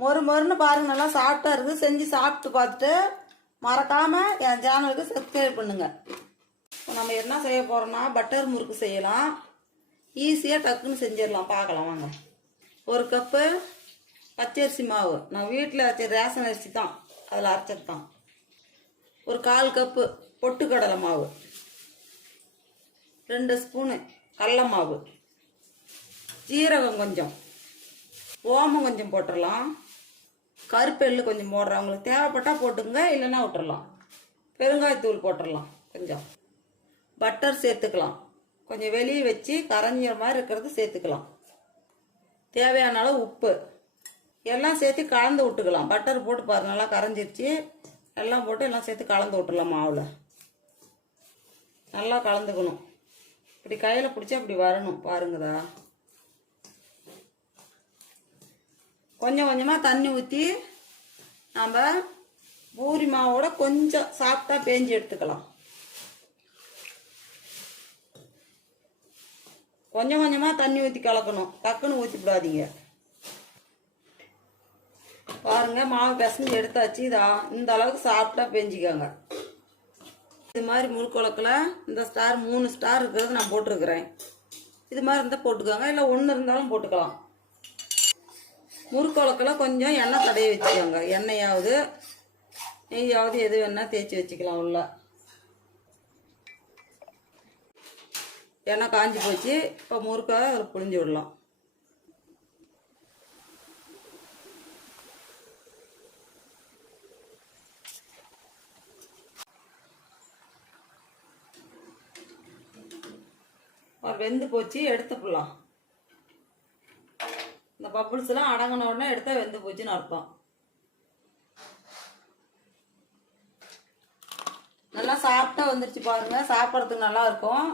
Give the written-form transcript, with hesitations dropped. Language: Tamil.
மொறு மொறுன்னு பாருங்க, நல்லா சாஃப்டாக இருக்குது. செஞ்சு சாப்பிட்டு பார்த்துட்டு மறக்காமல் என் சேனலுக்கு சப்ஸ்கிரைப் பண்ணுங்கள். இப்போ நம்ம என்ன செய்ய போகிறோம்னா பட்டர் முறுக்கு செய்யலாம். ஈஸியாக டக்குன்னு செஞ்சிடலாம். பார்க்கலாம் வாங்க. 1 கப்பு பச்சரிசி மாவு, நான் வீட்டில் அரைச்ச ரேஷன் அரிசி தான், அதில் அரைச்சது தான். ஒரு 1/4 கப்பு பொட்டுக்கடலை மாவு, 2 ஸ்பூனு கடல மாவு, ஜீரகம் கொஞ்சம், ஓமம் கொஞ்சம் போட்டுடலாம். கருப்பெள்ளு கொஞ்சம் போடுறேன், உங்களுக்கு தேவைப்பட்டால் போட்டுங்க, இல்லைன்னா விட்டுறலாம். பெருங்காயத்தூள் போட்டுடலாம் கொஞ்சம். பட்டர் சேர்த்துக்கலாம், கொஞ்சம் வெளியே வச்சு கரைஞ்சிற மாதிரி இருக்கிறது சேர்த்துக்கலாம். தேவையான அளவு உப்பு எல்லாம் சேர்த்து கலந்து விட்டுக்கலாம். பட்டர் போட்டு பாருங்க, நல்லா கரைஞ்சிருச்சு. எல்லாம் போட்டு எல்லாம் சேர்த்து கலந்து விட்டுடலாம். மாவில் நல்லா கலந்துக்கணும். இப்படி கையில் பிடிச்சி அப்படி வரணும். பாருங்கதா, கொஞ்சம் கொஞ்சமாக தண்ணி ஊற்றி நம்ம பூரி மாவோட கொஞ்சம் சாஃப்டாக பேஞ்சு எடுத்துக்கலாம். கொஞ்சம் கொஞ்சமாக தண்ணி ஊற்றி கலக்கணும், டக்குன்னு ஊற்றி விடாதீங்க. பாருங்க, மாவு பிசைஞ்சு எடுத்தாச்சு. இந்த அளவுக்கு சாஃப்டாக பேஞ்சிக்கோங்க. இது மாதிரி முறுக்குழக்கில் இந்த ஸ்டார் 3 ஸ்டார் இருக்கிறது நான் போட்டிருக்கிறேன். இது மாதிரி இருந்தால் போட்டுக்கோங்க, இல்லை 1 இருந்தாலும் போட்டுக்கலாம். முறுக்குழக்கில் கொஞ்சம் எண்ணெய் தடவி வச்சுக்கோங்க. எண்ணெயாவது நெய்யாவது எது வேணால் தேய்ச்சி வச்சுக்கலாம். உள்ள எண்ணெய் காஞ்சி போச்சு. இப்போ முறுக்காக அதில் புழிஞ்சு விடலாம். வெந்து போச்சு, எடுத்துக்கலாம். இந்த பப்புள்ஸ்லாம் அடங்கின உடனே எடுத்தா வெந்து போச்சுன்னு அர்த்தம். நல்லா சாப்பிட்டா வந்துருச்சு பாருங்க. சாப்பிட்றதுக்கு நல்லா இருக்கும்.